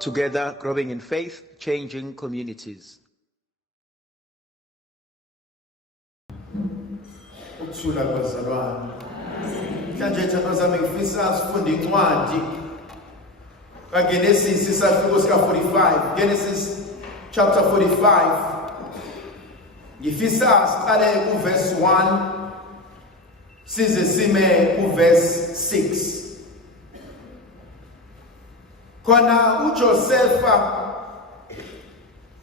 Together, growing in faith, changing communities. Ukuthula kwazalwane. Mhlanje thando zami ngifisa sifunde incwadi kaGenesis isahluko sika 45. Genesis chapter 45. Ngifisa siqale kuverse 1 size sime kuverse 6. Khona uJosefa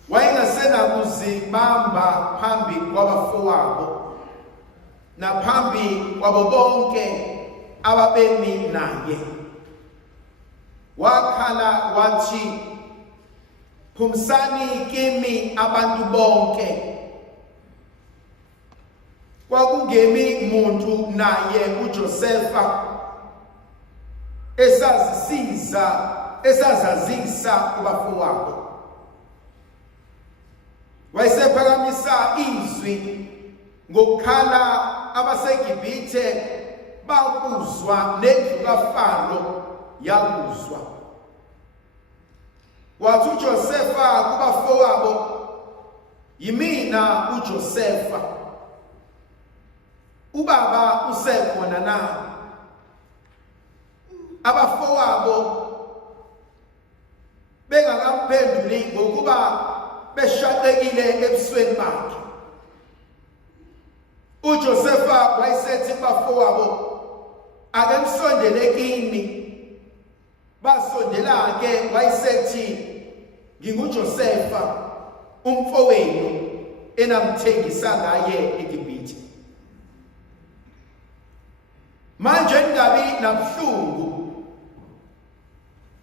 wayengasena kuzibamba phambi kwabafowabo naphambi kwabo bonke ababemi naye. Wakhala wathi, "Phumsani kimi abantu bonke." Kwakungemi muntu naye uJosefa esazazisa kubafowabo. Wayesephakamisa izwi ngokukhala abaseGibhithe bakuzwa nendlu kaFaro yakuzwa. Wathi uJosefa kubafowabo, "Yimina uJosefa. Ubaba usekhona na?" Abafowabo bengakamphenduli ngokuba beshaqekile ebusweni bakhe. uJosefa wayesethi kubafowabo, "Ake msondele kimi." Basondela ke wayesethi, "NginguJosefa, umfowenu enamthengisa ngaye eGibhithe. Manje ningabi nabuhlungu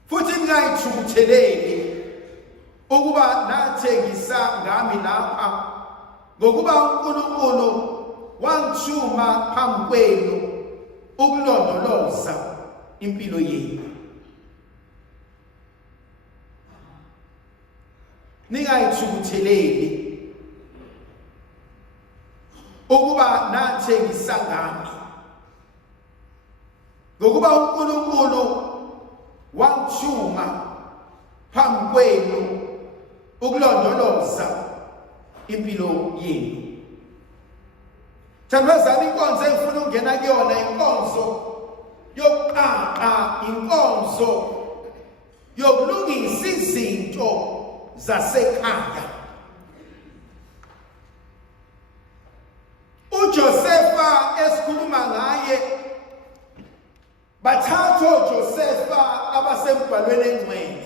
futhi ningayithukutheleli ukuba nathengisa ngami lapha, ngokuba uNkulunkulu wangithuma phambi kwenu ukulondoloza impilo yenu. Ningayithukutheleli ukuba nathengisa ngami, ngokuba uNkulunkulu wangithuma phambi kwenu ukulondoloza impilo yenu." Thandazana, inkonzo engifuna ukungena kuyona inkonzo yokuqaqa, inkonzo yokulungisa izinto zasekhaya. uJosefa esikhuluma ngaye, bathatha uJosefa abasembhalweni engcwele.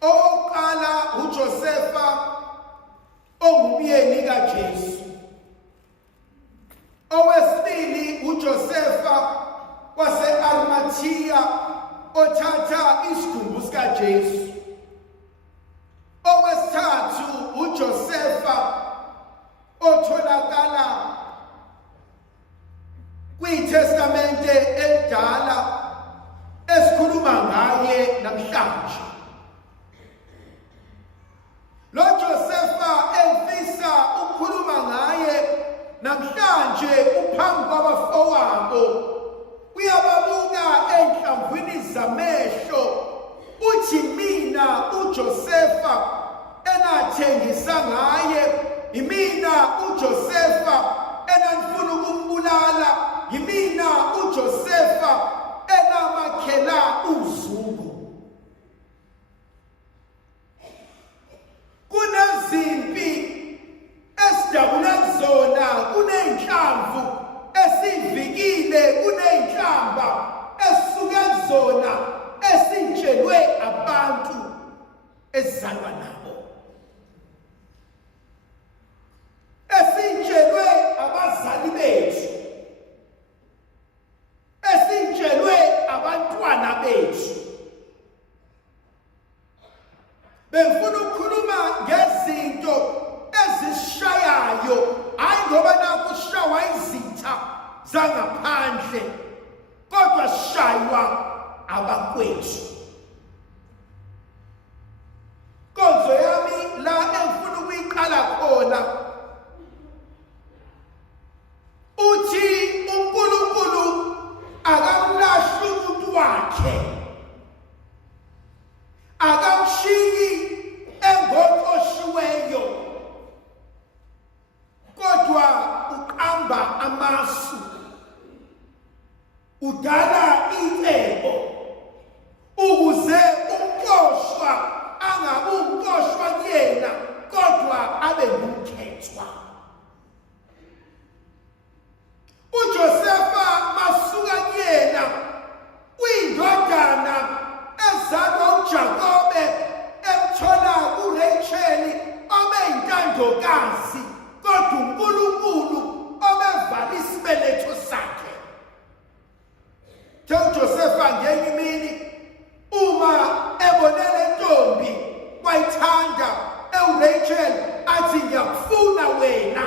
Oqala uJosefa ongumyeni kaJesu. Owesibili uJosefa wase-Arimathiya othatha isidumbu sikaJesu. Owesithathu uJosefa otholakala kwiTestamente elidala esikhuluma ngaye namhlanje. Lo Josefa engifisa ukukhuluma ngaye namhlanje uphambi kwabafowabo, uyababuka enhlamvini zamehlo uthi, "Mina uJosefa enathengisa ngaye, yimina uJosefa enanifuna ukumbulala, yimina uJosefa enamakhela uzungu." Kunezimpi esidabula kuzona, kuney'nhlamvu esivikile, kuney'nhlamba esisuke kuzona esitshelwe abantu ezizalwa nabo, esitshelwe abazali bethu, esitshelwe abantwana bethu. Bengifuna ukukhuluma ngezinto ezishayayo, hayi ngoba nakho sishawa izitha zangaphandle, kodwa sishaywa abakwethu. Inkonzo yami la engifuna ukuyiqala khona, uthi uNkulunkulu akamlahli umntwana. wakhe akamushiyi engoqoshiweyo, kodwa uqamba amasu, udala icebo, ukuze umqoshwa angabi umqoshwa kuyena kodwa abe ngumkhethwa. uJosefa masuka kuyena uyindodana ezalwa uJakobe emthola uRacheli obeyintandokazi, kodwa uNkulunkulu obevala isibeletho sakhe. uJosefa ngenye imini uma ebone le ntombi wayithanda uRachel athi ngiyakufuna wena,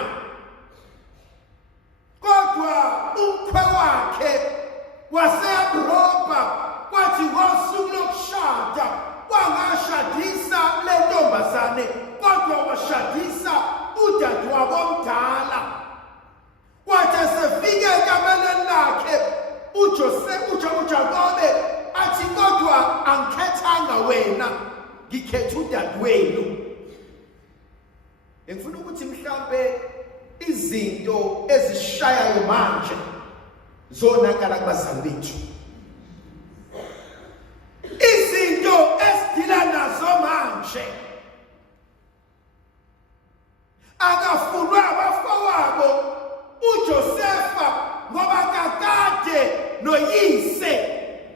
kodwa umkhwe wakhe waseyamrobha, kwathi ngosuku lokushada wangashadisa le ntombazane, kodwa washadisa udadewabo omdala. Kwathi esefike ekameleni lakhe uJakobe athi kodwa angikhethanga wena, ngikhetha udadewenu. Ngifuna ukuthi mhlambe izinto ezishayayo manje zonakala kubazali bethu, izinto esidila nazo manje akafunwa abafowabo uJosefa, ngoba kakade noyise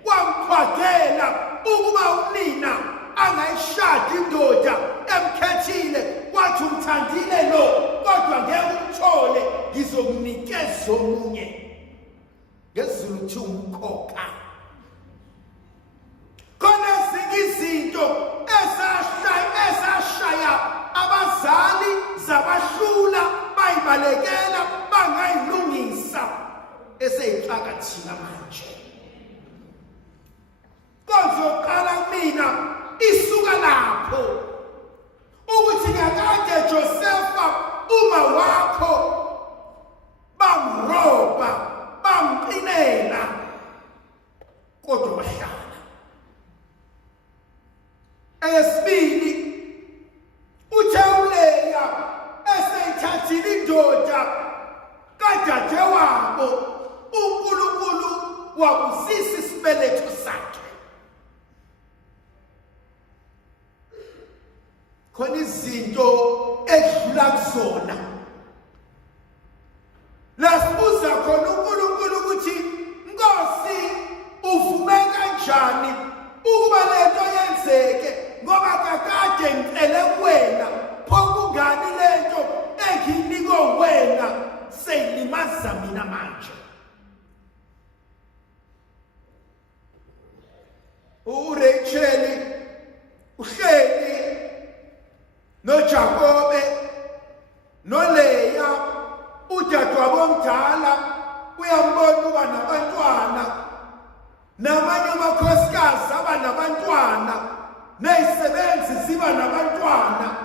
wamkhwagela ukuba unina angayishadi indoda emkhethile, wathi umthandile lo, kodwa ngeke umthole, ngizomnikeza omunye. NgesiZulu kuthiwa umkhokha. Khona ezinye izinto ezashaya abazali zabahlula, bayibalekela, bangayilungisa, eseyixaka thina manje. Konke oqala mina isuka lapho, ukuthi kakade Josefa uma wakho bamrobha, bamqinela, kodwa wahlala. Eyesibili, uJehuleya eseyithathile indoda kadadewabo, uNkulunkulu wabusisa isibeletho sakhe. Khona izinto edlula kuzona lasibuza khona uNkulunkulu ukuthi Nkosi uvume kanjani ukuba lento yenzeke, ngoba kakade ngicele kuwena, pho kungani lento engiyinikwe wena seyilimaza mina manje. uRachel uhleli noJakobe noLeya, udadewabo omdala uyambona uba nabantwana, namanye amakhosikazi aba nabantwana, nezisebenzi ziba nabantwana,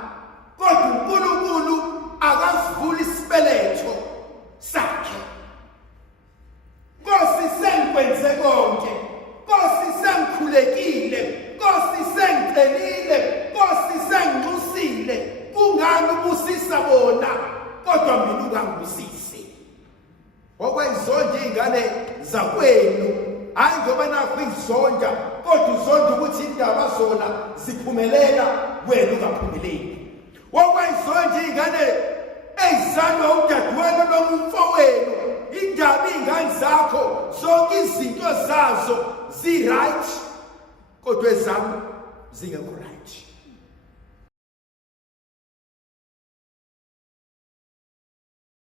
kodwa uNkulunkulu akasivuli isibeletho sakhe. Nkosi sengikwenze konke, Nkosi sengikhulekile, Nkosi sengicelile, Nkosi senginxusile, kungani ubusisa bona kodwa mina ungangibusisi? Okwayizonda izingane zakwenu, hayi ngoba nakho izonda, kodwa uzonda ukuthi indaba zona ziphumelela, wena ungaphumeleli. Okwayizonda izingane ezizalwa udadewenu noma umfowenu, indaba izingane zakho zonke izinto zazo zi-right, kodwa ezami zingekho right.